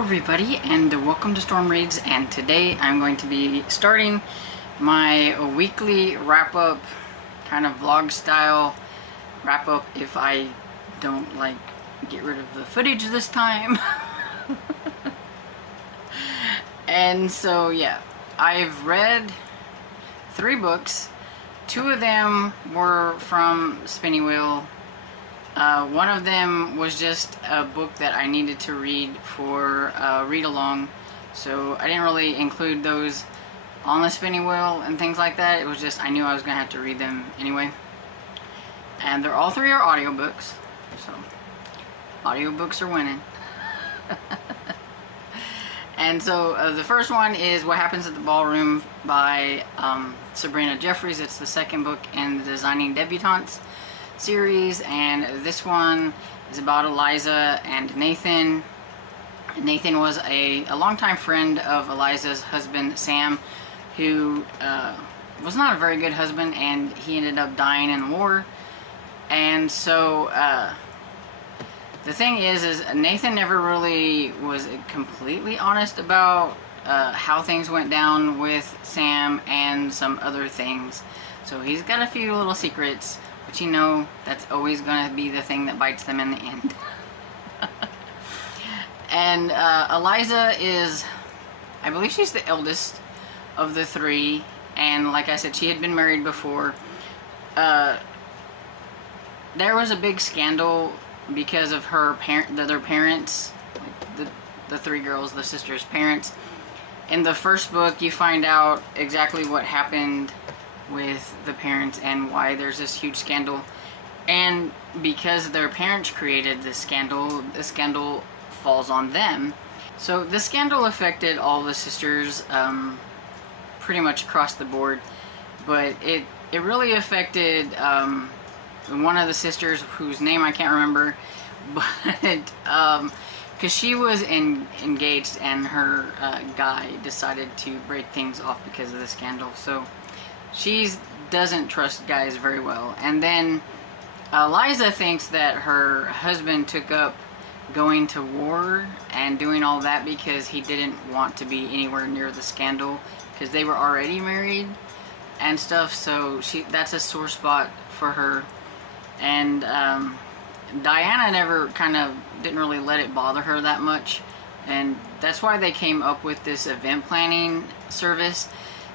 everybody, and welcome to Storm Reads. And today I'm going to be starting my weekly wrap-up, kind of vlog style wrap-up if I don't get rid of the footage this time. And so yeah, I've read 3 books. 2 of them were from Spinny Wheel. One of them was just a book that I needed to read for read-along, so I didn't really include those on the Spinning Wheel and things like that. It was just, I knew I was going to have to read them anyway. And they're all 3 are audiobooks, so audiobooks are winning. And so the first one is What Happens at the Ballroom by Sabrina Jeffries. It's the second book in the Designing Debutantes series, and this one is about Eliza and Nathan. Nathan was a longtime friend of Eliza's husband, Sam, who was not a very good husband, and he ended up dying in the war. And so the thing is Nathan never really was completely honest about how things went down with Sam and some other things. So he's got a few little secrets, but you know, that's always going to be the thing that bites them in the end. And Eliza is, I believe she's the eldest of the 3, and like I said, she had been married before. There was a big scandal because of their parents, like the 3 girls, the sisters' parents. In the first book, you find out exactly what happened with the parents and why there's this huge scandal. And because their parents created this scandal, the scandal falls on them. So the scandal affected all the sisters pretty much across the board, but it really affected one of the sisters whose name I can't remember, but because she was engaged and her guy decided to break things off because of the scandal. So she doesn't trust guys very well. And then Eliza thinks that her husband took up going to war and doing all that because he didn't want to be anywhere near the scandal, because they were already married and stuff. So that's a sore spot for her. And Diana never didn't really let it bother her that much, and that's why they came up with this event planning service,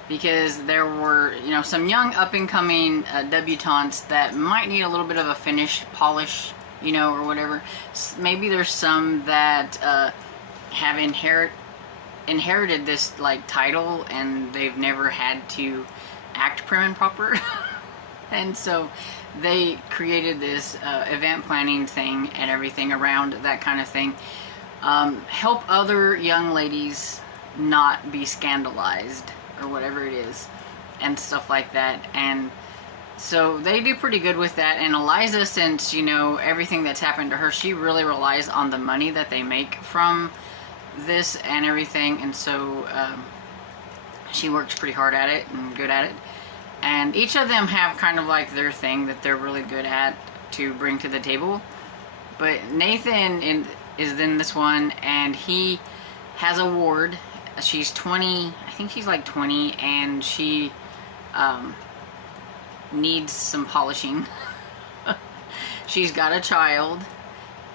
because there were, some young up-and-coming debutantes that might need a little bit of a polish, or whatever. Maybe there's some that have inherited this title, and they've never had to act prim and proper. And so they created this event planning thing and everything around that kind of thing. Help other young ladies not be scandalized or whatever it is and stuff like that. And so they do pretty good with that. And Eliza, since everything that's happened to her, she really relies on the money that they make from this and everything. And so she works pretty hard at it and good at it. And each of them have kind of their thing that they're really good at to bring to the table. But Nathan is in this one, and he has a ward. She's 20, I think she's 20, and she needs some polishing. She's got a child,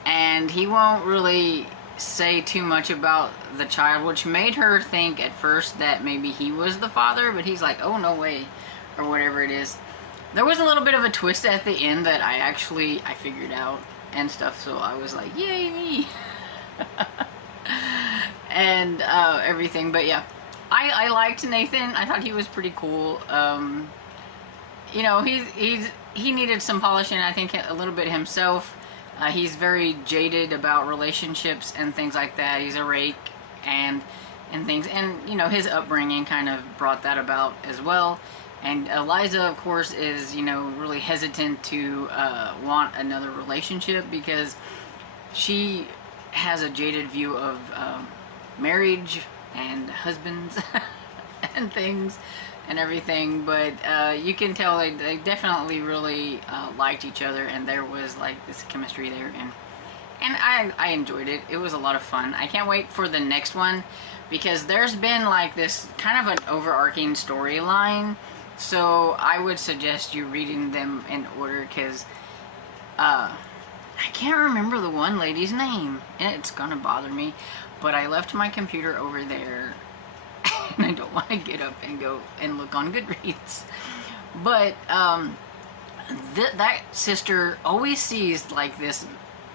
and he won't really say too much about the child, which made her think at first that maybe he was the father, but he's like, oh, no way, or whatever it is. There was a little bit of a twist at the end that I figured out and stuff, so I was like, yay me. And everything. But yeah, I liked Nathan. I thought he was pretty cool. He needed some polishing, I think, a little bit himself. He's very jaded about relationships and things like that. He's a rake and things, and his upbringing kind of brought that about as well. And Eliza, of course, is really hesitant to want another relationship because she has a jaded view of marriage and husbands and things and everything. But you can tell they definitely really liked each other, and there was this chemistry there. And I enjoyed it. It was a lot of fun. I can't wait for the next one, because there's been like this kind of an overarching storyline. So I would suggest you reading them in order, because I can't remember the one lady's name, and it's gonna bother me, but I left my computer over there and I don't want to get up and go and look on Goodreads. But that sister always sees like this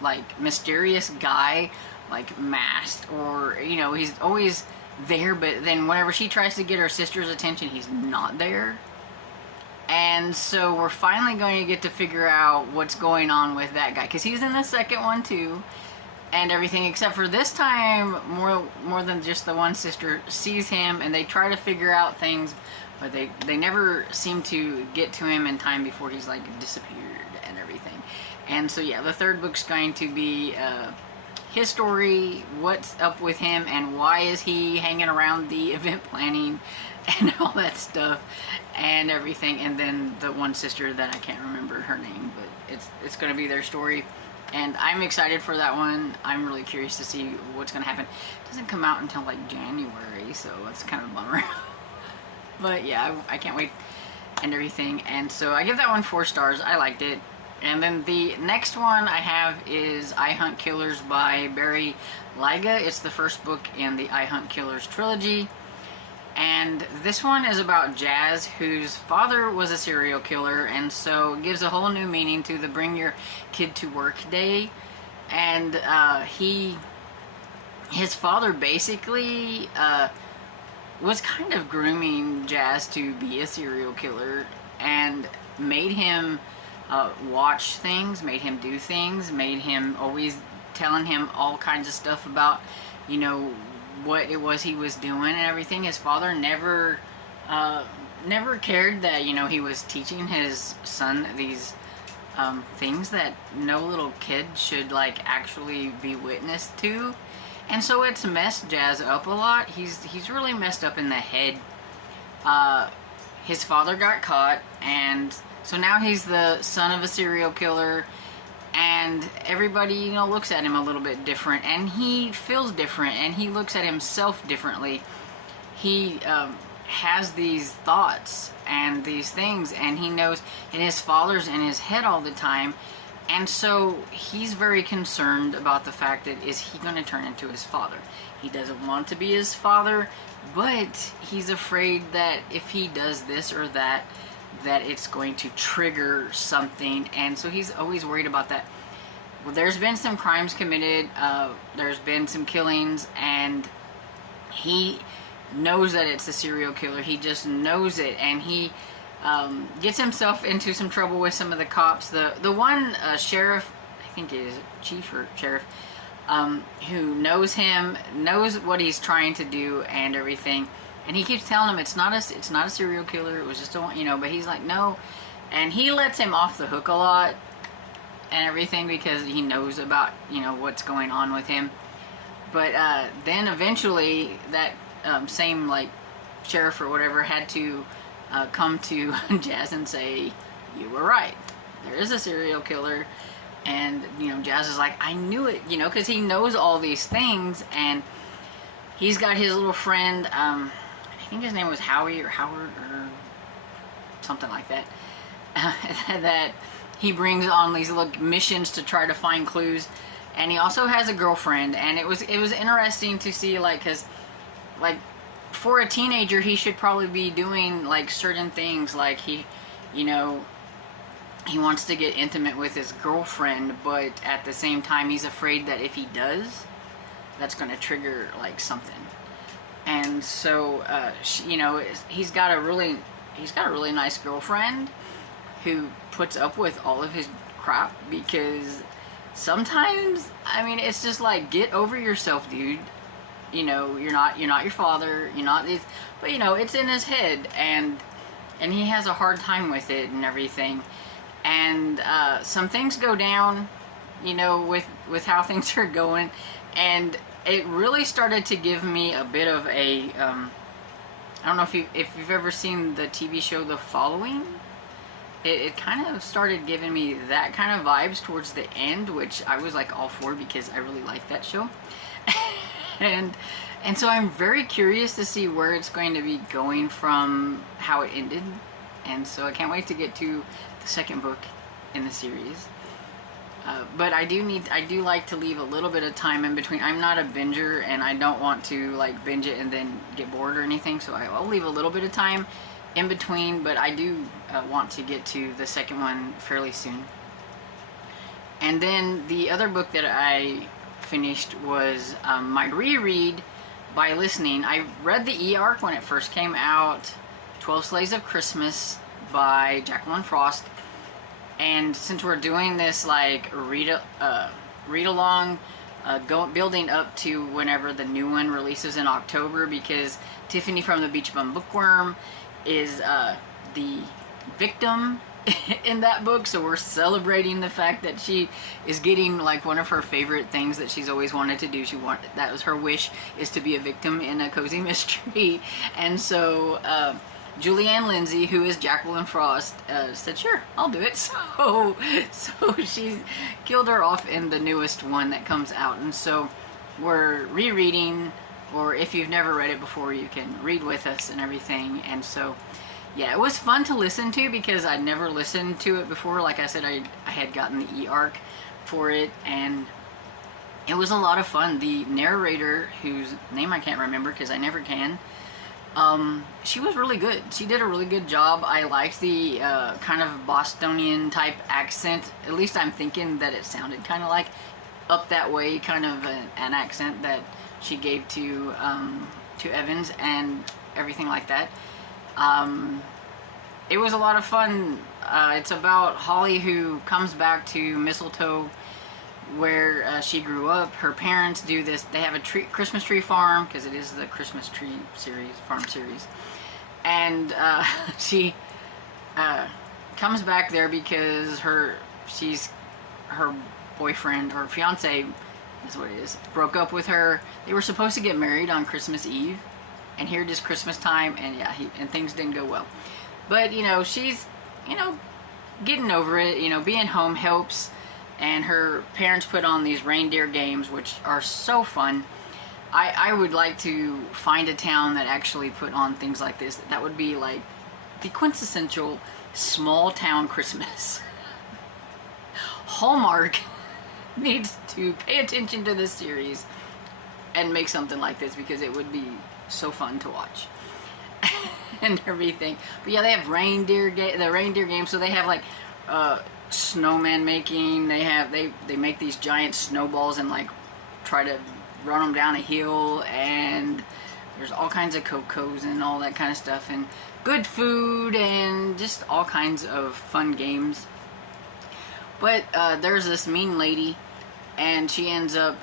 like mysterious guy, like masked, or you know, he's always there, but then whenever she tries to get her sister's attention, he's not there. And so we're finally going to get to figure out what's going on with that guy, because he's in the second one too, and everything, except for this time more than just the one sister sees him, and they try to figure out things, but they never seem to get to him in time before he's like disappeared and everything. And so yeah, the third book's going to be his story, what's up with him, and why is he hanging around the event planning and all that stuff and everything. And then the one sister that I can't remember her name, but it's going to be their story, and I'm excited for that one. I'm really curious to see what's going to happen. It doesn't come out until like January, so it's kind of a bummer. But yeah, I can't wait and everything. And so I give that one 4 stars. I liked it. And then the next one I have is I Hunt Killers by Barry Lyga. It's the first book in the I Hunt Killers trilogy. And this one is about Jazz, whose father was a serial killer, and so gives a whole new meaning to the Bring Your Kid to Work Day. And his father basically was kind of grooming Jazz to be a serial killer, and made him watch things, made him do things, made him always telling him all kinds of stuff about, you know, what it was he was doing and everything. His father never cared that, you know, he was teaching his son these things that no little kid should like actually be witness to. And so it's messed Jazz up a lot. He's really messed up in the head. His father got caught, and so now he's the son of a serial killer, and everybody, you know, looks at him a little bit different, and he feels different, and he looks at himself differently. He has these thoughts and these things, and he knows, and his father's in his head all the time. And so he's very concerned about the fact that, is he going to turn into his father? He doesn't want to be his father, but he's afraid that if he does this or that, that it's going to trigger something. And so he's always worried about that. Well, there's been some crimes committed, there's been some killings, and he knows that it's a serial killer. He just knows it, and he gets himself into some trouble with some of the cops. The one sheriff, I think it is chief or sheriff, who knows him, knows what he's trying to do and everything, and he keeps telling him it's not a serial killer, it was just a, you know, but he's like, no, and he lets him off the hook a lot and everything, because he knows about, you know, what's going on with him. But then eventually that same like sheriff or whatever had to come to Jazz and say, you were right, there is a serial killer. And, you know, Jazz is like, I knew it, you know, because he knows all these things. And he's got his little friend, I think his name was Howie or Howard or something like that, that he brings on these little missions to try to find clues. And he also has a girlfriend, and it was interesting to see, like, because, like, for a teenager, he should probably be doing, like, certain things, like, he, you know, he wants to get intimate with his girlfriend, but at the same time, he's afraid that if he does, that's going to trigger, like, something. And so, you know, he's got a really nice girlfriend who puts up with all of his crap, because sometimes, I mean, it's just like, get over yourself, dude. You know, you're not your father, you're not this, but you know, it's in his head, and he has a hard time with it and everything. And some things go down, you know, with how things are going, and it really started to give me a bit of a I don't know if you've ever seen the TV show The Following. it kind of started giving me that kind of vibes towards the end, which I was like all for because I really like that show. and so I'm very curious to see where it's going to be going from how it ended. And so I can't wait to get to the second book in the series. But I do like to leave a little bit of time in between. I'm not a binger, and I don't want to like binge it and then get bored or anything, so I'll leave a little bit of time in between, but I do want to get to the second one fairly soon. And then the other book that I finished was my reread by listening. I read the E-Arc when it first came out, 12 Slaves of Christmas by Jacqueline Frost. And since we're doing this like read along, building up to whenever the new one releases in October, because Tiffany from the Beach Bum Bookworm is the victim in that book, so we're celebrating the fact that she is getting like one of her favorite things that she's always wanted to do. That was her wish, is to be a victim in a cozy mystery. And so Julianne Lindsay, who is Jacqueline Frost, said, sure, I'll do it. So she killed her off in the newest one that comes out. And so we're rereading, or if you've never read it before, you can read with us and everything. And so, yeah, it was fun to listen to because I'd never listened to it before. Like I said, I had gotten the E-Arc for it, and it was a lot of fun. The narrator, whose name I can't remember because I never can, she was really good. She did a really good job. I liked the kind of Bostonian type accent. At least I'm thinking that it sounded kind of like up that way, kind of an accent that she gave to Evans and everything like that. It was a lot of fun. It's about Holly, who comes back to Mistletoe, where she grew up. Her parents do this. They have a Christmas tree farm, because it is the Christmas tree farm series. And she comes back there because her boyfriend, or fiance, is what it is, broke up with her. They were supposed to get married on Christmas Eve, and here it is Christmas time, and yeah, and things didn't go well. But she's getting over it. Being home helps. And her parents put on these reindeer games, which are so fun. I would like to find a town that actually put on things like this. That would be like the quintessential small town Christmas. Hallmark needs to pay attention to this series and make something like this, because it would be so fun to watch and everything. But yeah, they have the reindeer game. So they have like snowman making. They make these giant snowballs and like try to run them down a hill, and there's all kinds of cocos and all that kind of stuff, and good food, and just all kinds of fun games. But there's this mean lady, and she ends up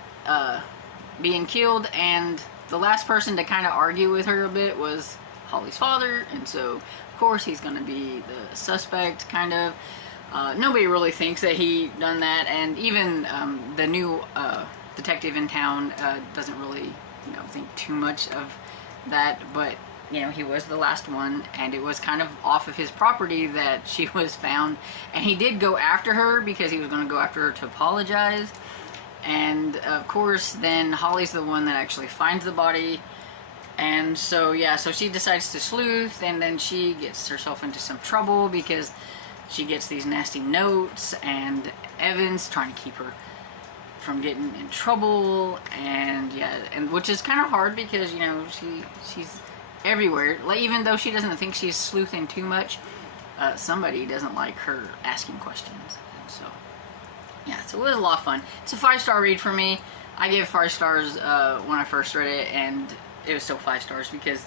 being killed, and the last person to kind of argue with her a bit was Holly's father, and so of course he's going to be the suspect, kind of. Nobody really thinks that he done that, and even the new detective in town doesn't really, think too much of that. But he was the last one, and it was kind of off of his property that she was found, and he did go after her because he was going to go after her to apologize. And of course, then Holly's the one that actually finds the body. And so yeah, so she decides to sleuth, and then she gets herself into some trouble because she gets these nasty notes, and Evan's trying to keep her from getting in trouble. And yeah, and which is kind of hard because she's everywhere. Like, even though she doesn't think she's sleuthing too much, somebody doesn't like her asking questions. And so yeah, so it was a lot of fun. It's a 5-star read for me. I gave 5 stars when I first read it, and it was still 5 stars because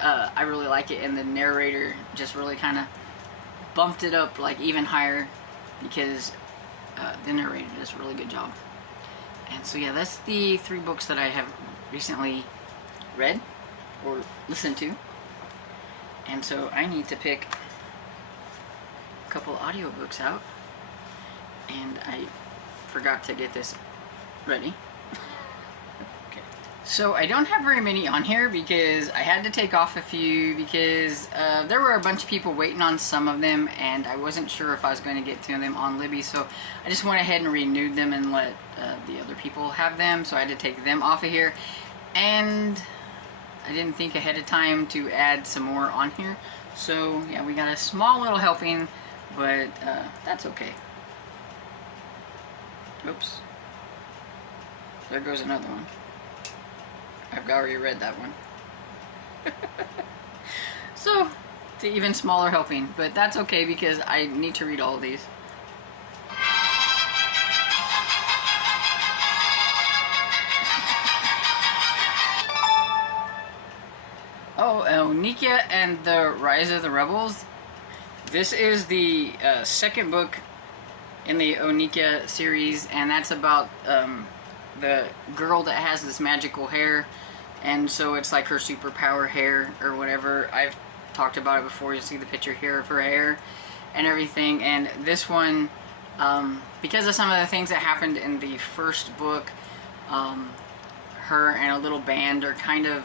I really like it, and the narrator just really kind of bumped it up like even higher, because the narrator does a really good job. And so yeah, that's the 3 books that I have recently read or listened to. And so I need to pick a couple audiobooks out, and I forgot to get this ready. Okay. So I don't have very many on here because I had to take off a few because there were a bunch of people waiting on some of them, and I wasn't sure if I was going to get to them on Libby, so I just went ahead and renewed them and let the other people have them, so I had to take them off of here. And I didn't think ahead of time to add some more on here, so yeah, we got a small little helping, but that's okay. Oops. There goes another one. I've already read that one. So, it's an even smaller helping, but that's okay because I need to read all of these. Oh, Onika and the Rise of the Rebels. This is the second book in the Onika series, and that's about the girl that has this magical hair, and so it's like her superpower hair or whatever. I've talked about it before. You'll see the picture here of her hair and everything. And this one, because of some of the things that happened in the first book, her and a little band are kind of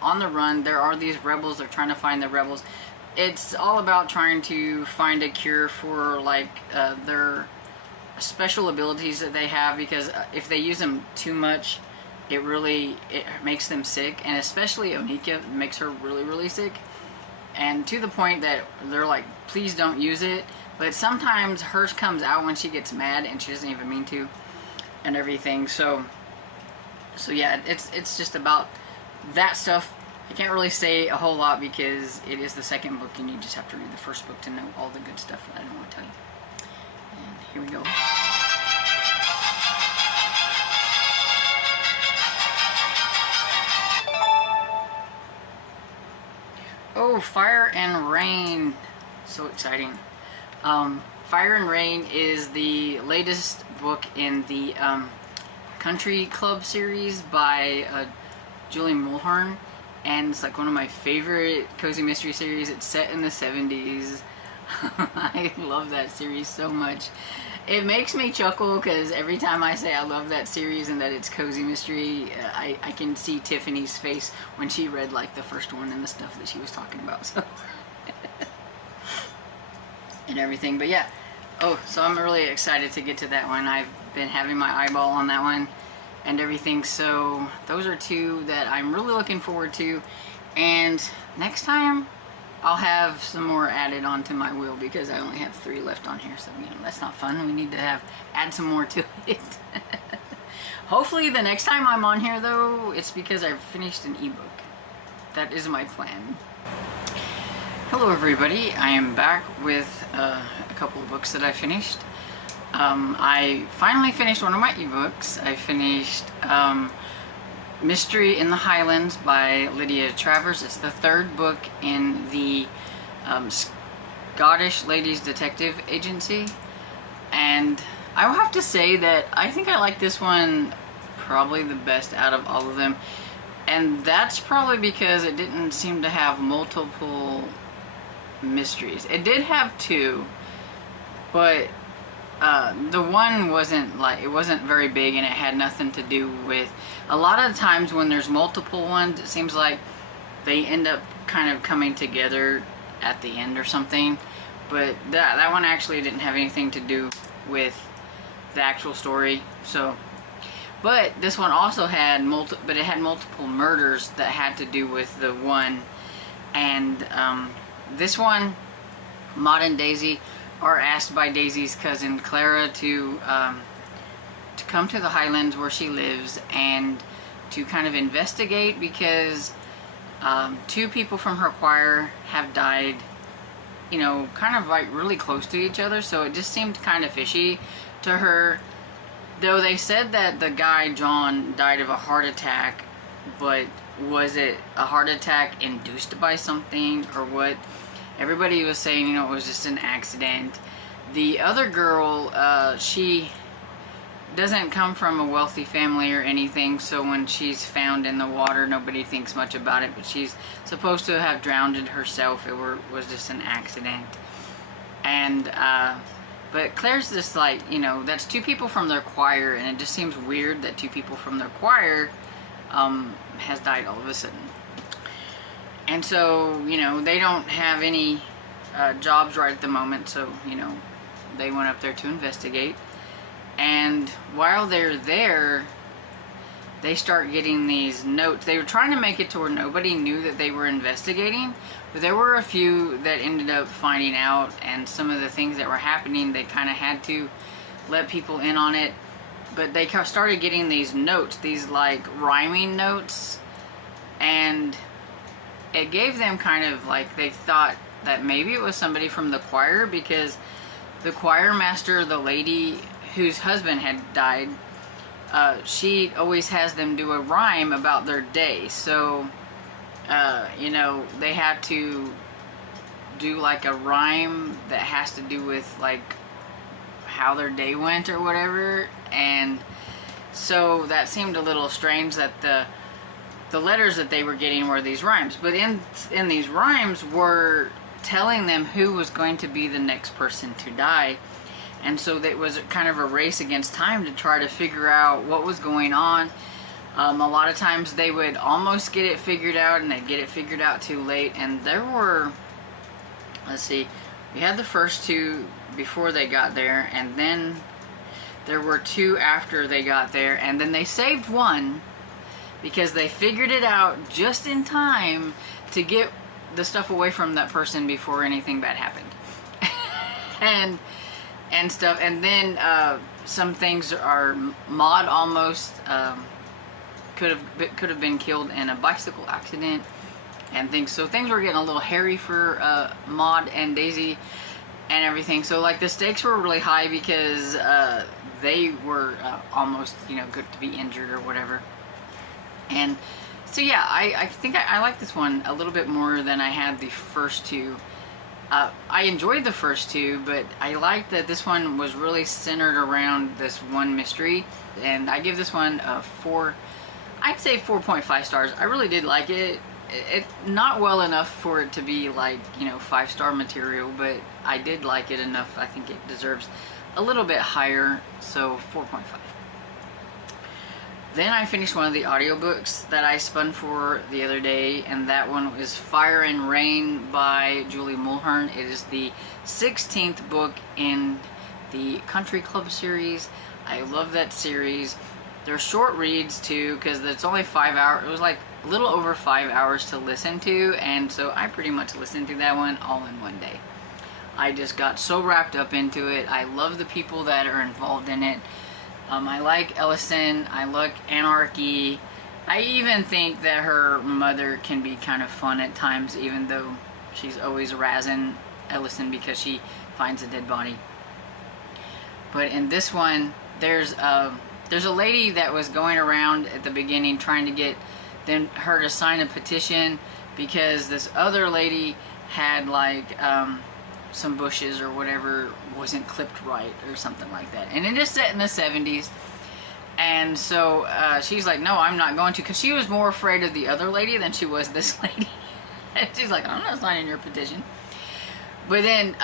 on the run. There are these rebels. They're trying to find the rebels. It's all about trying to find a cure for like their special abilities that they have, because if they use them too much, it makes them sick, and especially Onika makes her really sick, and to the point that they're like, please don't use it. But sometimes hers comes out when she gets mad and she doesn't even mean to, and everything. So yeah, it's just about that stuff. I can't really say a whole lot because it is the second book and you just have to read the first book to know all the good stuff that I don't want to tell you. And here we go. Oh, Fire and Rain. So exciting. Fire and Rain is the latest book in the Country Club series by Julie Mulhern. And it's like one of my favorite cozy mystery series. It's set in the 70s. I love that series so much. It makes me chuckle because every time I say I love that series and that it's cozy mystery, I can see Tiffany's face when she read like the first one and the stuff that she was talking about. So and everything. But yeah. Oh, so I'm really excited to get to that one. I've been having my eyeball on that one and everything. So those are two that I'm really looking forward to. And next time I'll have some more added onto my wheel because I only have 3 left on here, so you know that's not fun. We need to add some more to it. Hopefully the next time I'm on here though, it's because I've finished an ebook. That is my plan. Hello everybody, I am back with a couple of books that I finished. I finally finished one of my ebooks. I finished Mystery in the Highlands by Lydia Travers. It's the 3rd book in the Scottish Ladies Detective Agency, and I will have to say that I think I like this one probably the best out of all of them, and that's probably because it didn't seem to have multiple mysteries. It did have 2, but the one wasn't very big, and it had nothing to do with. A lot of times when there's multiple ones, it seems like they end up kind of coming together at the end or something. But that one actually didn't have anything to do with the actual story. So, but this one also had multiple murders that had to do with the one. And this one, Maud and Daisy are asked by Daisy's cousin Clara to come to the Highlands where she lives and to kind of investigate, because 2 people from her choir have died, you know, kind of like really close to each other, so it just seemed kind of fishy to her. Though they said that the guy, John, died of a heart attack, but was it a heart attack induced by something or what? Everybody was saying, you know, it was just an accident. The other girl, she doesn't come from a wealthy family or anything, so when she's found in the water, nobody thinks much about it, but she's supposed to have drowned herself. It was just an accident. And, but Claire's just like, you know, that's 2 people from their choir, and it just seems weird that 2 people from their choir has died all of a sudden. And so, you know, they don't have any jobs right at the moment, so, you know, they went up there to investigate. And while they're there, they start getting these notes. They were trying to make it to where nobody knew that they were investigating, but there were a few that ended up finding out, and some of the things that were happening, they kind of had to let people in on it. But they started getting these notes, these like rhyming notes, and it gave them kind of like, they thought that maybe it was somebody from the choir, because the choir master, the lady whose husband had died, she always has them do a rhyme about their day. So, you know, they had to do like a rhyme that has to do with like how their day went or whatever. And so that seemed a little strange that the letters that they were getting were these rhymes. But in these rhymes were telling them who was going to be the next person to die. And so it was kind of a race against time to try to figure out what was going on. A lot of times they would almost get it figured out, and they'd get it figured out too late. And there were, let's see, we had the first two before they got there, and then there were two after they got there, and then they saved one because they figured it out just in time to get the stuff away from that person before anything bad happened. and stuff. And then some things are Maud almost could have been killed in a bicycle accident and things. So things were getting a little hairy for Maud and Daisy and everything. So like the stakes were really high because they were almost, you know, good to be injured or whatever. And so yeah, I think I like this one a little bit more than I had the first two. I enjoyed the first two, but I liked that this one was really centered around this one mystery, and I give this one a 4, I'd say 4.5 stars. I really did like it. It not well enough for it to be like, you know, 5-star material, but I did like it enough. I think it deserves a little bit higher, so 4.5. Then I finished one of the audiobooks that I spun for the other day, and that one is Fire and Rain by Julie Mulhern. It is the 16th book in the Country Club series. I love that series. They're short reads too, because it's only 5 hours. It was like a little over 5 hours to listen to, and so I pretty much listened to that one all in one day. I just got so wrapped up into it. I love the people that are involved in it. I like Ellison, I like Anarchy. I even think that her mother can be kind of fun at times, even though she's always razzing Ellison because she finds a dead body. But in this one, there's a lady that was going around at the beginning trying to get her to sign a petition because this other lady had like some bushes or whatever wasn't clipped right or something like that, and it is set in the 70s. And so she's like, no, I'm not going to, because she was more afraid of the other lady than she was this lady. And she's like, I'm not signing your petition. But then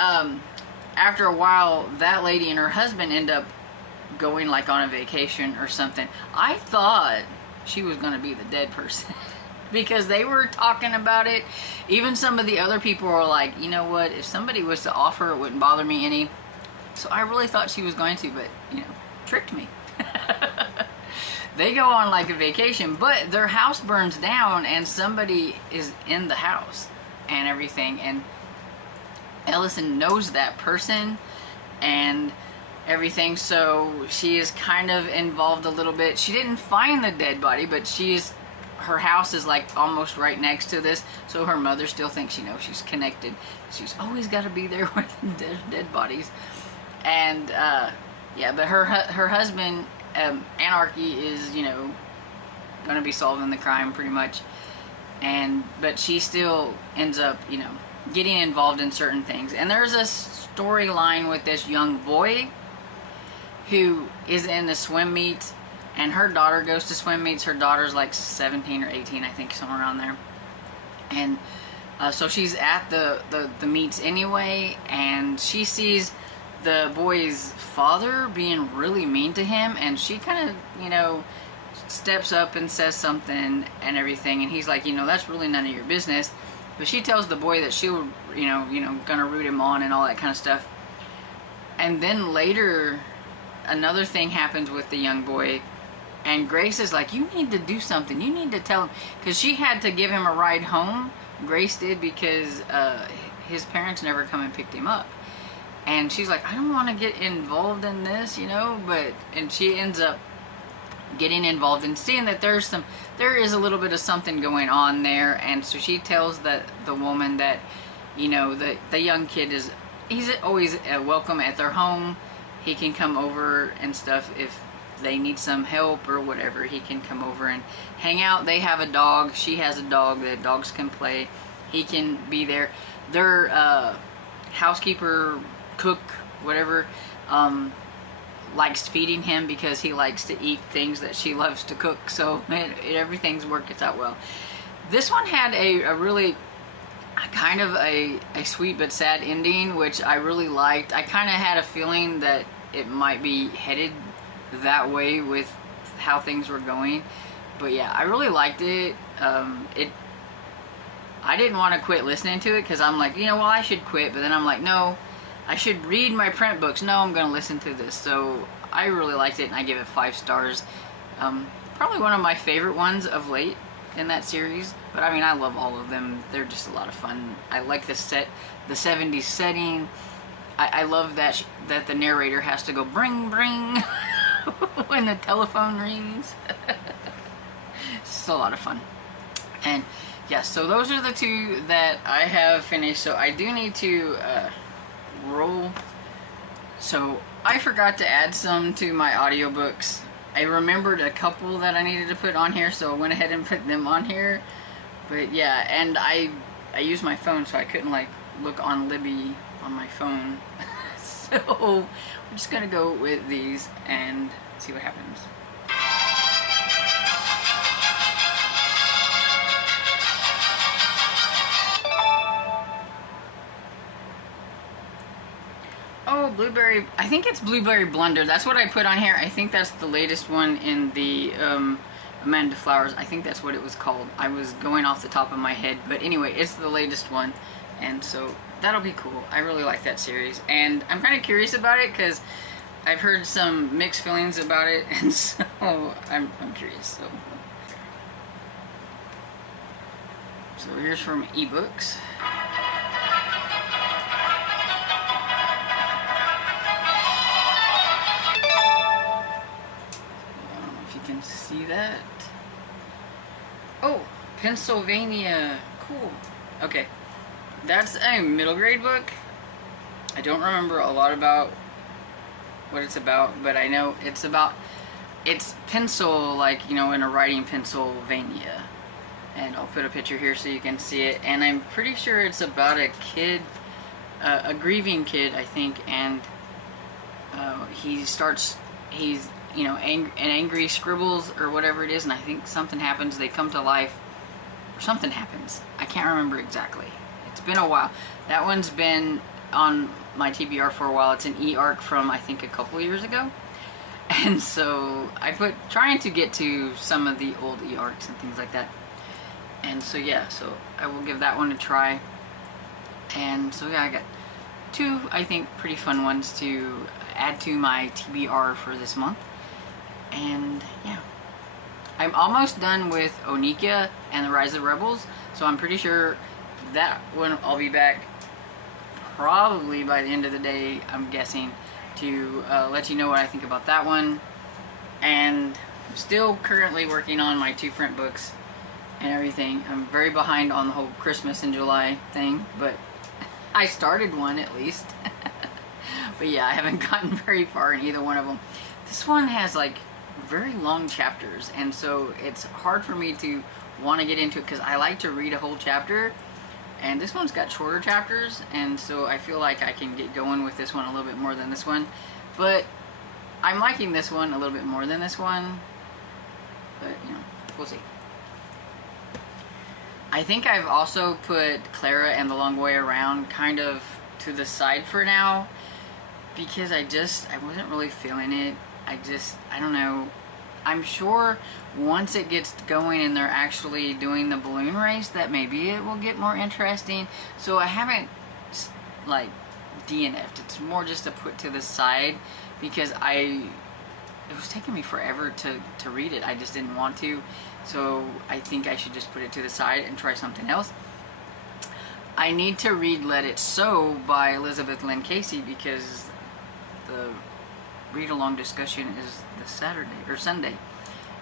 after a while, that lady and her husband end up going like on a vacation or something. I thought she was going to be the dead person because they were talking about it. Even some of the other people were like, you know what, if somebody was to offer, it wouldn't bother me any. So I really thought she was going to, but, you know, tricked me. They go on like a vacation, but their house burns down and somebody is in the house and everything. And Ellison knows that person and everything, so she is kind of involved a little bit. She didn't find the dead body, but her house is like almost right next to this, so her mother still thinks, you know, she's connected. She's always got to be there with the dead bodies. And yeah, but her husband, Anarchy, is, you know, going to be solving the crime pretty much. But she still ends up, you know, getting involved in certain things. And there's a storyline with this young boy who is in the swim meet, and her daughter goes to swim meets. Her daughter's like 17 or 18, I think, somewhere around there. And so she's at the meets anyway, and she sees the boy's father being really mean to him, and she kind of, you know, steps up and says something and everything, and he's like, you know, that's really none of your business. But she tells the boy that she'll, gonna root him on and all that kind of stuff. And then later, another thing happens with the young boy, and Grace is like, you need to do something. You need to tell him, because she had to give him a ride home. Grace did, because his parents never come and picked him up. And she's like, I don't want to get involved in this, and she ends up getting involved and seeing that there is a little bit of something going on there. And so she tells the woman that, the young kid he's always welcome at their home. He can come over and stuff if they need some help or whatever. He can come over and hang out. They have a dog. She has a dog. The dogs can play. He can be there. Their housekeeper, cook, whatever, likes feeding him because he likes to eat things that she loves to cook. So everything's worked out well. This one had a really kind of a sweet but sad ending, which I really liked. I kind of had a feeling that it might be headed that way with how things were going, but yeah, I really liked it. I didn't want to quit listening to it, because I'm like, I should quit, but then I'm like, no, I should read my print books. No, I'm going to listen to this. So I really liked it, and I give it 5 stars. Probably one of my favorite ones of late in that series, but I mean, I love all of them. They're just a lot of fun. I like the 70s setting. I love that the narrator has to go bring when the telephone rings. It's just a lot of fun. And yeah, so those are the 2 that I have finished. So I do need to roll. So I forgot to add some to my audiobooks. I remembered a couple that I needed to put on here, so I went ahead and put them on here. But yeah, and I used my phone, so I couldn't look on Libby on my phone. So we're just gonna go with these and see what happens. Oh, Blueberry, I think it's Blueberry Blunder. That's what I put on here. I think that's the latest one in the Amanda Flowers. I think that's what it was called. I was going off the top of my head, but anyway, it's the latest one, and so that'll be cool. I really like that series, and I'm kind of curious about it because I've heard some mixed feelings about it, and so I'm curious. So here's from eBooks. Can see that. Oh, Pennsylvania. Cool. Okay. That's a middle grade book. I don't remember a lot about what it's about, but I know it's pencil, in a writing Pennsylvania. And I'll put a picture here so you can see it. And I'm pretty sure it's about a kid, a grieving kid, I think, and he's angry scribbles or whatever it is, and I think something happens, they come to life, or something happens. I can't remember exactly. It's been a while. That one's been on my TBR for a while. It's an e-arc from, I think, a couple years ago. And so I trying to get to some of the old e-arcs and things like that. And so yeah, so I will give that one a try. And so yeah, I got 2, I think, pretty fun ones to add to my TBR for this month. And yeah, I'm almost done with Onika and the Rise of the Rebels, so I'm pretty sure that one I'll be back probably by the end of the day, I'm guessing, to let you know what I think about that one. And I'm still currently working on my 2 print books and everything. I'm very behind on the whole Christmas in July thing, but I started one at least. But yeah, I haven't gotten very far in either one of them. This one has very long chapters, and so it's hard for me to want to get into it because I like to read a whole chapter, and this one's got shorter chapters, and so I feel like I can get going with this one a little bit more than this one. But I'm liking this one a little bit more than this one, but we'll see. I think I've also put Clara and the Long Way Around kind of to the side for now, because I wasn't really feeling it. I don't know. I'm sure once it gets going and they're actually doing the balloon race, that maybe it will get more interesting. So I haven't like DNF'd. It's more just to put to the side because it was taking me forever to read it. I just didn't want to. So I think I should just put it to the side and try something else. I need to read Let It Sow by Elizabeth Lynn Casey because the read-along discussion is the Saturday or Sunday,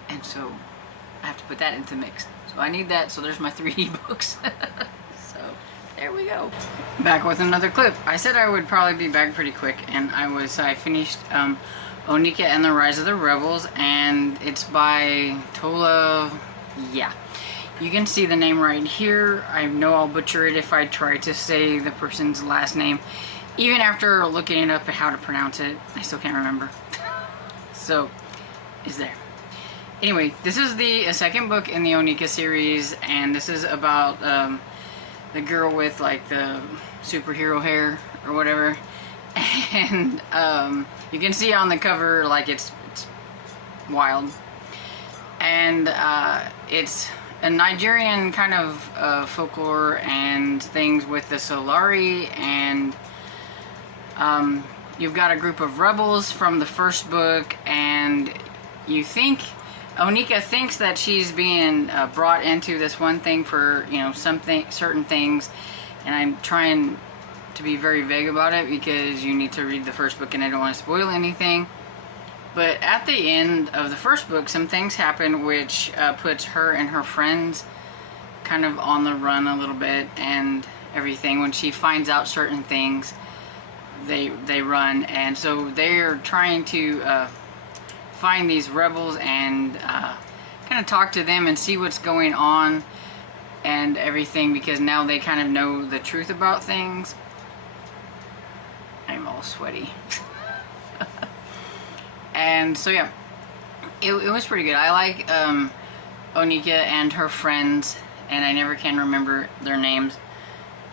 and so I have to put that into the mix. So I need that. So there's my 3 ebooks. So there we go. Back with another clip. I said I would probably be back pretty quick, and I finished Onika and the Rise of the Rebels, and it's by Tola. Yeah, you can see the name right here. I know I'll butcher it if I try to say the person's last name. Even after looking it up at how to pronounce it, I still can't remember. So, is there. Anyway, this is the second book in the Onika series, and this is about the girl with like the superhero hair or whatever. And you can see on the cover like it's wild. And it's a Nigerian kind of folklore and things with the Solari, and you've got a group of rebels from the first book, and you think Onika thinks that she's being brought into this one thing for, you know, certain things, and I'm trying to be very vague about it because you need to read the first book and I don't want to spoil anything. But at the end of the first book, some things happen which puts her and her friends kind of on the run a little bit and everything. When she finds out certain things, they run, and so they're trying to find these rebels and kind of talk to them and see what's going on and everything, because now they kind of know the truth about things. I'm all sweaty. And so yeah, it was pretty good. I like Onika and her friends, and I never can remember their names.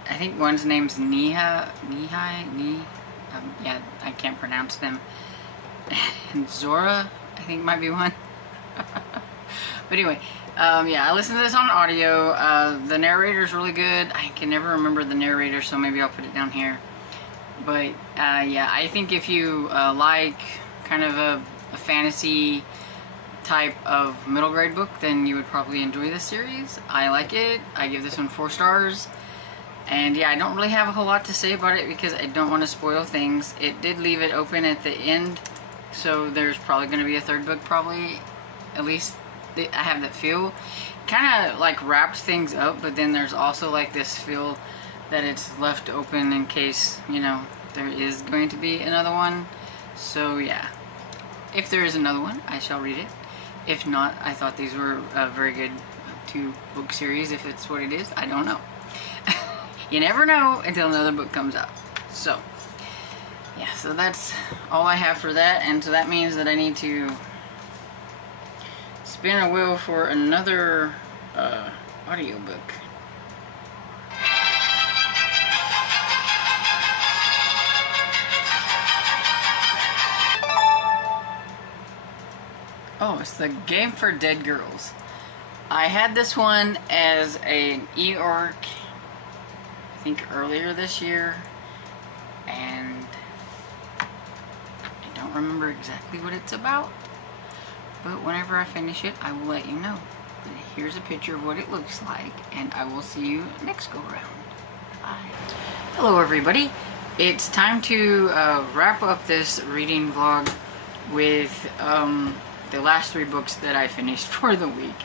I think one's name's Niha, yeah, I can't pronounce them. And Zora, I think might be one. But anyway, yeah, I listened to this on audio. The narrator's really good. I can never remember the narrator, so maybe I'll put it down here. But yeah, I think if you like kind of a fantasy type of middle grade book, then you would probably enjoy this series. I like it. I give this one 4 stars. And yeah, I don't really have a whole lot to say about it because I don't want to spoil things. It did leave it open at the end, so there's probably going to be a 3rd book, probably. At least I have that feel. Kind of like wrapped things up, but then there's also like this feel that it's left open in case, you know, there is going to be another one. So yeah, if there is another one, I shall read it. If not, I thought these were a very good 2-book series. If it's what it is, I don't know. You never know until another book comes out. So yeah, so that's all I have for that, and so that means that I need to spin a wheel for another audiobook. Oh, it's the Game for Dead Girls. I had this one as an e-orc, I think earlier this year, and I don't remember exactly what it's about, but whenever I finish it, I will let you know. But here's a picture of what it looks like, and I will see you next go round. Bye. Hello everybody. It's time to wrap up this reading vlog with the last 3 books that I finished for the week.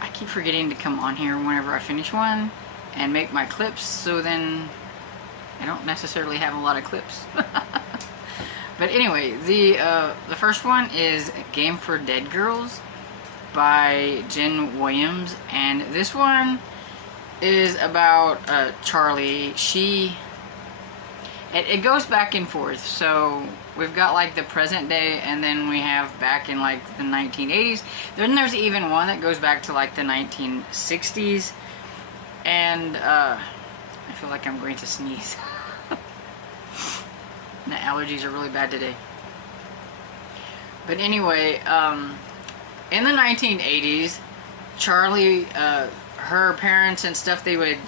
I keep forgetting to come on here whenever I finish one and make my clips, so then I don't necessarily have a lot of clips. But anyway, the first one is Game for Dead Girls by Jen Williams, and this one is about Charlie. It goes back and forth, so we've got like the present day, and then we have back in like the 1980s. Then there's even one that goes back to like the 1960s, and I feel like I'm going to sneeze. The allergies are really bad today. But anyway, in the 1980s, Charlie, her parents and stuff, they would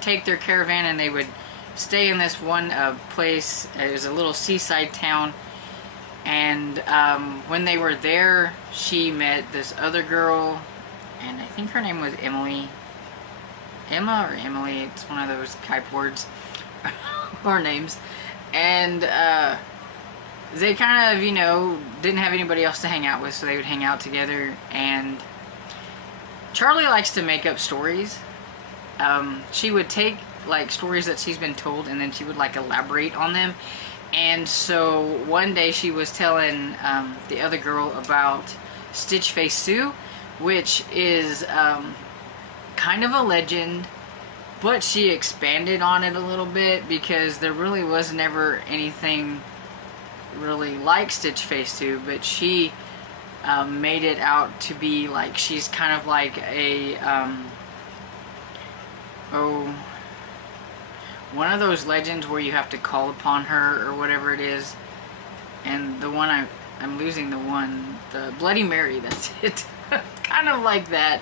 take their caravan and they would stay in this one place. It was a little seaside town. And when they were there, she met this other girl, and I think her name was Emily. Emma or Emily, it's one of those type words or names. And they kind of, you know, didn't have anybody else to hang out with, so they would hang out together. And Charlie likes to make up stories. She would take like stories that she's been told, and then she would like elaborate on them. And so one day she was telling the other girl about Stitch Face Sue, which is kind of a legend, but she expanded on it a little bit because there really was never anything really like Stitch Face Sue, but she made it out to be like she's kind of like a one of those legends where you have to call upon her or whatever it is. And the one I'm losing the Bloody Mary, that's it. Kind of like that,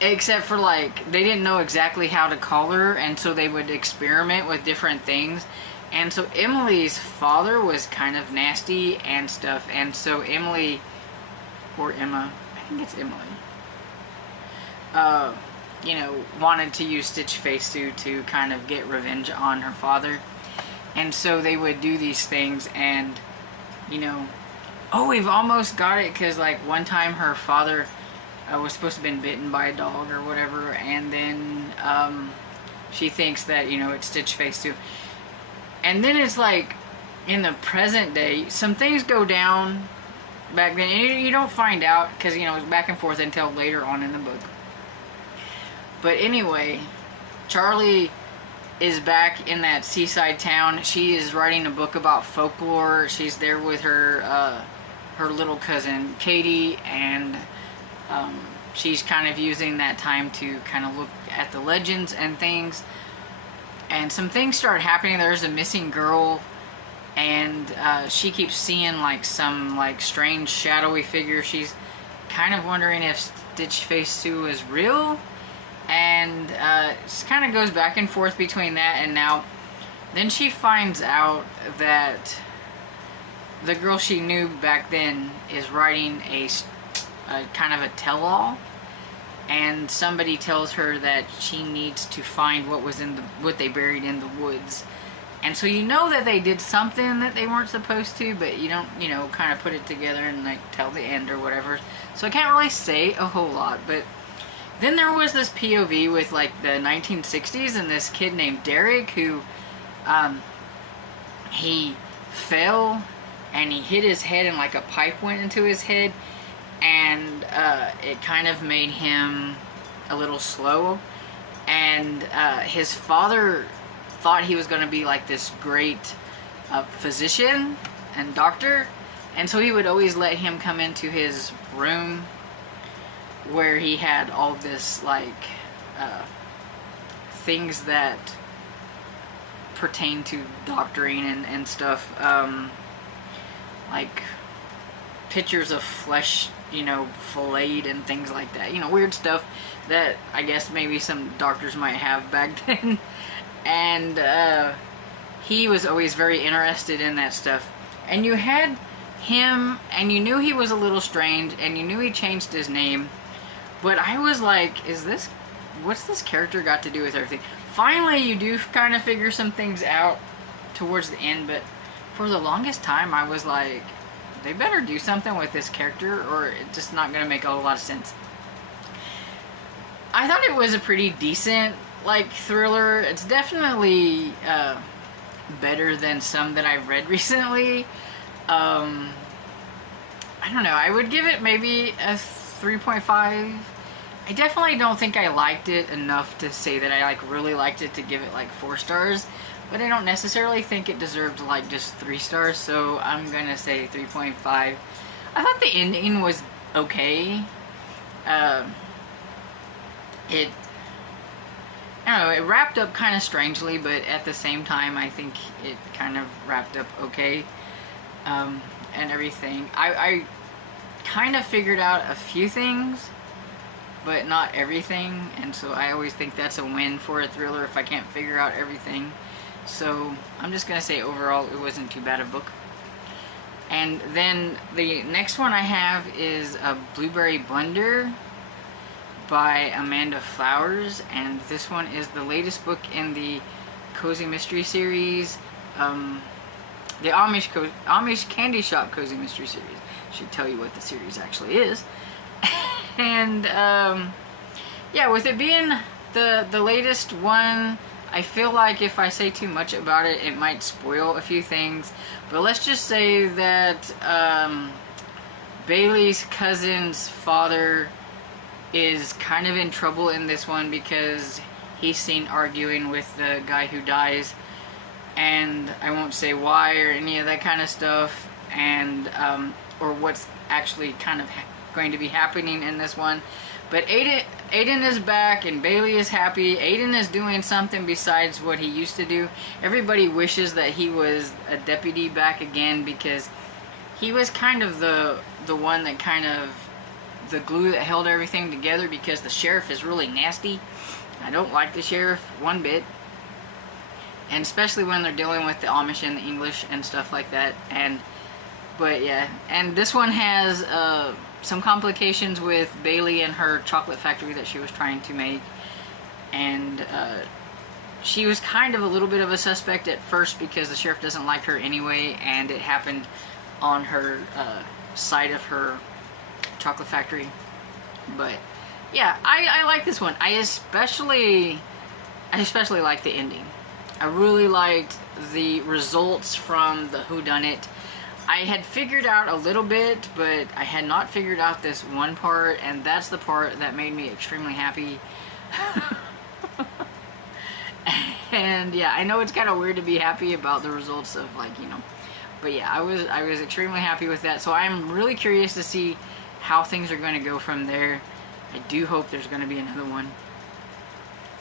except for like they didn't know exactly how to call her, and so they would experiment with different things. And so Emily's father was kind of nasty and stuff, and so Emily, or Emma, I think it's Emily, you know, wanted to use Stitch Face Sue to kind of get revenge on her father. And so they would do these things, and, you know, oh, we've almost got it, because like one time her father was supposed to have been bitten by a dog or whatever, and then she thinks that, you know, it's Stitch Face Sue. And then it's like, in the present day, some things go down back then, and you don't find out, because, you know, it's back and forth until later on in the book. But anyway, Charlie is back in that seaside town. She is writing a book about folklore. She's there with her her little cousin Katie, and she's kind of using that time to kind of look at the legends and things. And some things start happening. There's a missing girl, and she keeps seeing like some like strange shadowy figure. She's kind of wondering if Stitch Face Sue is real. And it kind of goes back and forth between that and now. Then she finds out that the girl she knew back then is writing a kind of a tell-all, and somebody tells her that she needs to find what they buried in the woods. And so you know that they did something that they weren't supposed to, but you don't, you know, kind of put it together and like tell the end or whatever. So I can't really say a whole lot, but then there was this POV with like the 1960s and this kid named Derek who he fell and he hit his head and like a pipe went into his head, and it kind of made him a little slow. And his father thought he was going to be like this great physician and doctor, and so he would always let him come into his room where he had all this like things that pertain to doctoring and stuff, like pictures of flesh, you know, filleted and things like that, you know, weird stuff that I guess maybe some doctors might have back then. And he was always very interested in that stuff. And you had him, and you knew he was a little strange, and you knew he changed his name. But I was like, what's this character got to do with everything? Finally, you do kind of figure some things out towards the end, but for the longest time, I was like, they better do something with this character, or it's just not going to make a whole lot of sense. I thought it was a pretty decent, like, thriller. It's definitely better than some that I've read recently. I don't know, I would give it maybe a 3.5. I definitely don't think I liked it enough to say that I like really liked it to give it like 4 stars, but I don't necessarily think it deserved like just 3 stars, so I'm gonna say 3.5. I thought the ending was okay. I don't know, it wrapped up kind of strangely, but at the same time I think it kind of wrapped up okay, and everything. I kind of figured out a few things, but not everything, and so I always think that's a win for a thriller if I can't figure out everything. So I'm just gonna say overall it wasn't too bad a book. And then the next one I have is a Blueberry Blunder by Amanda Flowers, and this one is the latest book in the Cozy Mystery series, the Amish Candy Shop Cozy Mystery series. Should tell you what the series actually is. And yeah, with it being the latest one, I feel like if I say too much about it, it might spoil a few things. But let's just say that Bailey's cousin's father is kind of in trouble in this one because he's seen arguing with the guy who dies. And I won't say why or any of that kind of stuff, and or what's actually kind of going to be happening in this one. But Aiden is back and Bailey is happy. Aiden is doing something besides what he used to do. Everybody wishes that he was a deputy back again, because he was kind of the one that kind of the glue that held everything together, because the sheriff is really nasty. I don't like the sheriff one bit. And especially when they're dealing with the Amish and the English and stuff like that. But yeah, and this one has some complications with Bailey and her chocolate factory that she was trying to make. And she was kind of a little bit of a suspect at first because the sheriff doesn't like her anyway, and it happened on her side of her chocolate factory. But yeah, I like this one. I especially like the ending. I really liked the results from the whodunit. I had figured out a little bit, but I had not figured out this one part, and that's the part that made me extremely happy. And yeah, I know it's kind of weird to be happy about the results of, like, you know, but yeah, I was extremely happy with that. So I'm really curious to see how things are going to go from there. I do hope there's going to be another one.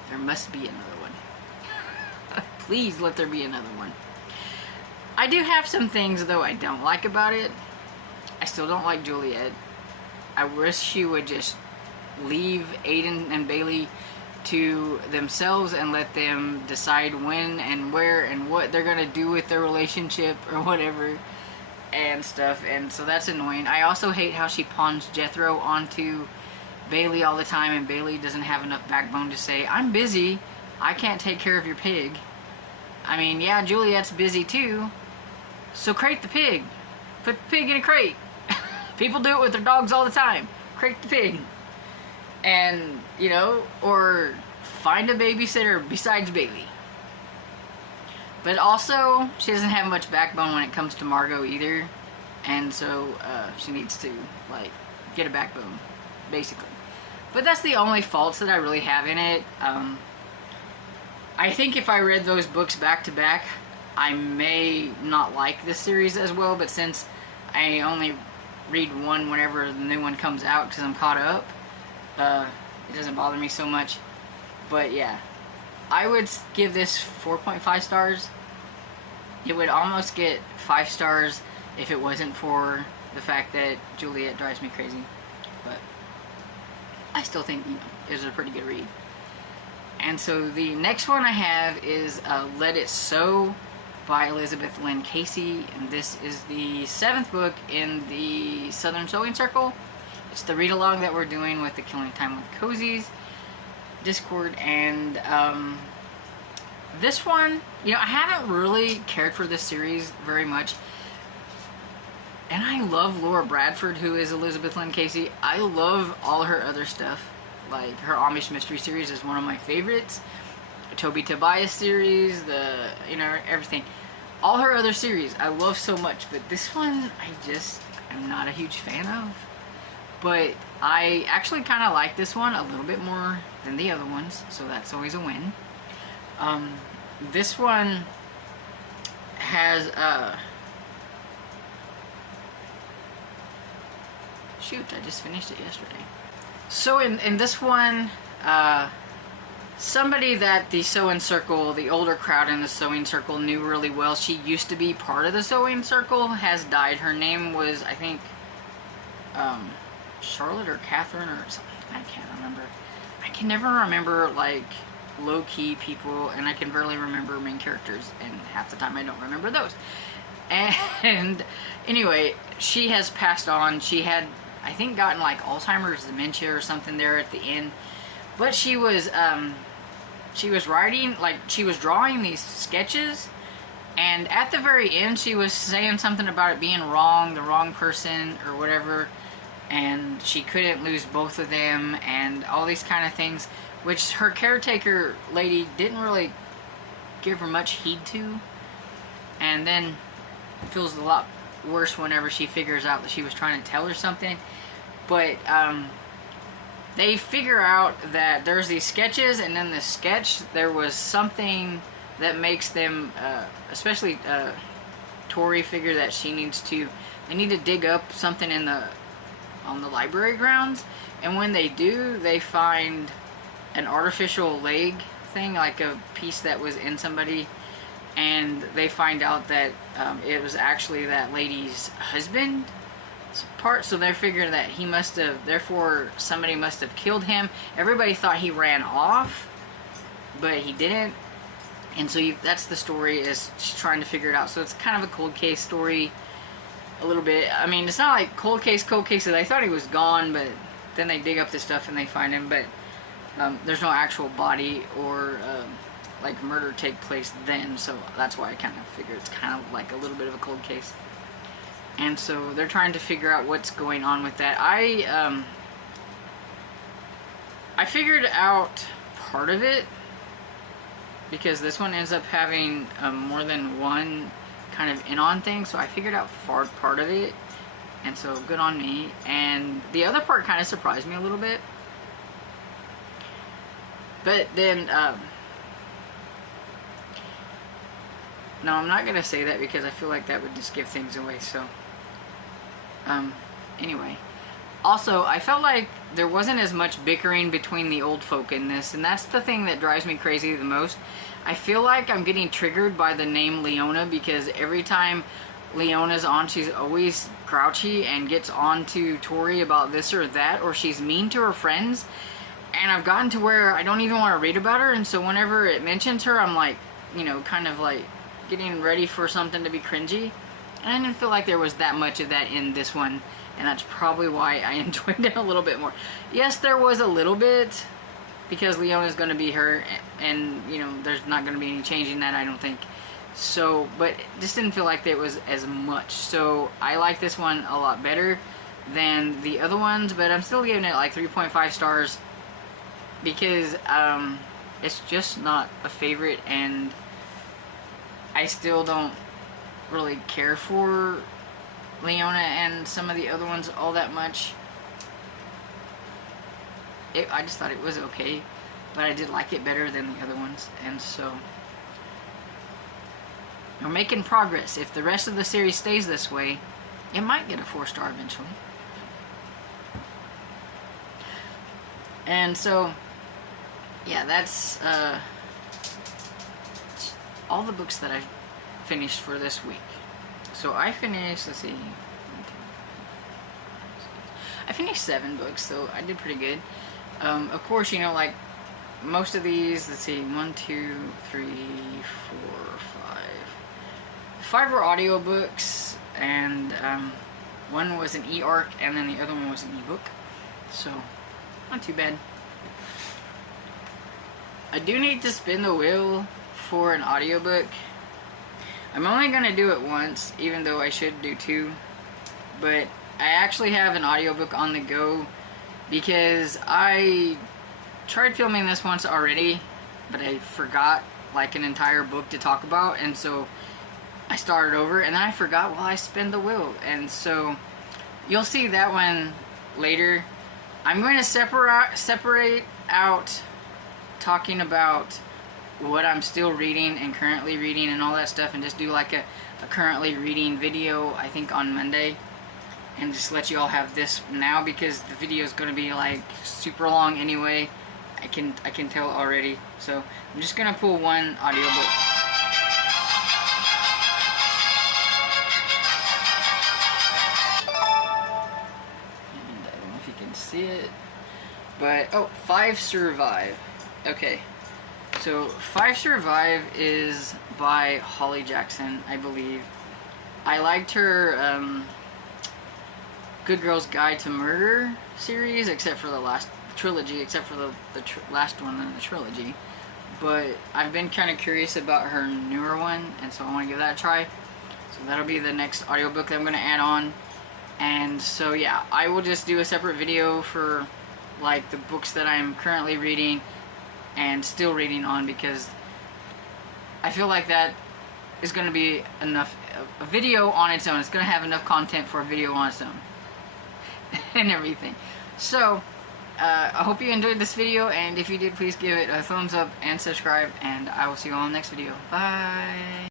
There must be another one. Please let there be another one. I do have some things, though, I don't like about it. I still don't like Juliet. I wish she would just leave Aiden and Bailey to themselves and let them decide when and where and what they're going to do with their relationship or whatever and stuff. And so that's annoying. I also hate how she pawns Jethro onto Bailey all the time, and Bailey doesn't have enough backbone to say, I'm busy, I can't take care of your pig. I mean, yeah, Juliet's busy too, so crate the pig. Put the pig in a crate. People do it with their dogs all the time. Crate the pig. And, you know, or find a babysitter besides Bailey. But also, she doesn't have much backbone when it comes to Margot either. And so, she needs to, like, get a backbone, basically. But that's the only faults that I really have in it. I think if I read those books back to back, I may not like this series as well, but since I only read one whenever the new one comes out because I'm caught up, it doesn't bother me so much. But yeah, I would give this 4.5 stars. It would almost get 5 stars if it wasn't for the fact that Juliet drives me crazy. But I still think, you know, it was a pretty good read. And so the next one I have is Let It Sew by Elizabeth Lynn Casey, and this is the 7th book in the Southern Sewing Circle. It's the read-along that we're doing with the Killing Time with Cozies Discord, and this one, you know, I haven't really cared for this series very much, and I love Laura Bradford, who is Elizabeth Lynn Casey. I love all her other stuff. Like, her Amish Mystery series is one of my favorites. The Toby Tobias series, you know, everything. All her other series I love so much, but this one I'm not a huge fan of. But I actually kind of like this one a little bit more than the other ones, so that's always a win. This one has, shoot, I just finished it yesterday. So in this one, somebody that the sewing circle, the older crowd in the sewing circle knew really well, she used to be part of the sewing circle, has died. Her name was, I think, Charlotte or Catherine or something. I can't remember. I can never remember like low-key people, and I can barely remember main characters, and half the time I don't remember those. And anyway, she has passed on. She had, I think, gotten like Alzheimer's, dementia or something there at the end. But she was writing, like she was drawing these sketches, and at the very end she was saying something about it being wrong, the wrong person or whatever, and she couldn't lose both of them and all these kind of things, which her caretaker lady didn't really give her much heed to, and then feels a lot worse whenever she figures out that she was trying to tell her something. But they figure out that there's these sketches, and in the sketch there was something that makes them, especially Tori, figure that she needs to, they need to dig up something in on the library grounds, and when they do, they find an artificial leg thing, like a piece that was in somebody, and they find out that it was actually that lady's husband part, so they're figuring that he must have, therefore somebody must have killed him. Everybody thought he ran off, but he didn't, and so that's the story, is she's trying to figure it out. So it's kind of a cold case story a little bit. I mean, it's not like cold case, I thought he was gone, but then they dig up this stuff and they find him, but there's no actual body or like murder take place then, so that's why I kind of figure it's kind of like a little bit of a cold case. And so they're trying to figure out what's going on with that. I figured out part of it, because this one ends up having more than one kind of in-on thing, so I figured out part of it, and so good on me. And the other part kind of surprised me a little bit. But then, no, I'm not going to say that because I feel like that would just give things away, so... anyway, also I felt like there wasn't as much bickering between the old folk in this, and that's the thing that drives me crazy the most. I feel like I'm getting triggered by the name Leona, because every time Leona's on, she's always grouchy and gets on to Tori about this or that, or she's mean to her friends, and I've gotten to where I don't even want to read about her, and so whenever it mentions her, I'm like, you know, kind of like getting ready for something to be cringy. And I didn't feel like there was that much of that in this one, and that's probably why I enjoyed it a little bit more. Yes, there was a little bit, because Leona's going to be her, and, you know, there's not going to be any changing that, I don't think. So, but it just didn't feel like there was as much. So, I like this one a lot better than the other ones, but I'm still giving it like 3.5 stars, because it's just not a favorite, and I still don't really care for Leona and some of the other ones all that much. I just thought it was okay, but I did like it better than the other ones, and so we're making progress. If the rest of the series stays this way, it might get a 4-star eventually. And so, yeah, that's all the books that I've finished for this week. So I finished, let's see, I finished 7 books, so I did pretty good. Of course, you know, like most of these, let's see, 1, 2, 3, 4, 5. 5 were audiobooks, and one was an e-arc, and then the other one was an e-book. So, not too bad. I do need to spin the wheel for an audiobook. I'm only going to do it once, even though I should do 2. But I actually have an audiobook on the go, because I tried filming this once already, but I forgot like an entire book to talk about, and so I started over, and then I forgot while I spin the wheel, and so you'll see that one later. I'm going to separate out talking about what I'm still reading and currently reading and all that stuff, and just do like a currently reading video, I think on Monday, and just let you all have this now, because the video is going to be like super long anyway. I can tell already. So I'm just gonna pull one audiobook. see it. But, oh, 5 Survive. Okay. So, 5 Survive is by Holly Jackson, I believe. I liked her Good Girl's Guide to Murder series, except for the last trilogy, except for the last one in the trilogy. But I've been kind of curious about her newer one, and so I want to give that a try. So that'll be the next audiobook that I'm going to add on. And so yeah, I will just do a separate video for like the books that I'm currently reading and still reading on, because I feel like that is going to be enough, a video on its own. It's going to have enough content for a video on its own and everything. So I hope you enjoyed this video, and if you did, please give it a thumbs up and subscribe, and I will see you all in the next video. Bye.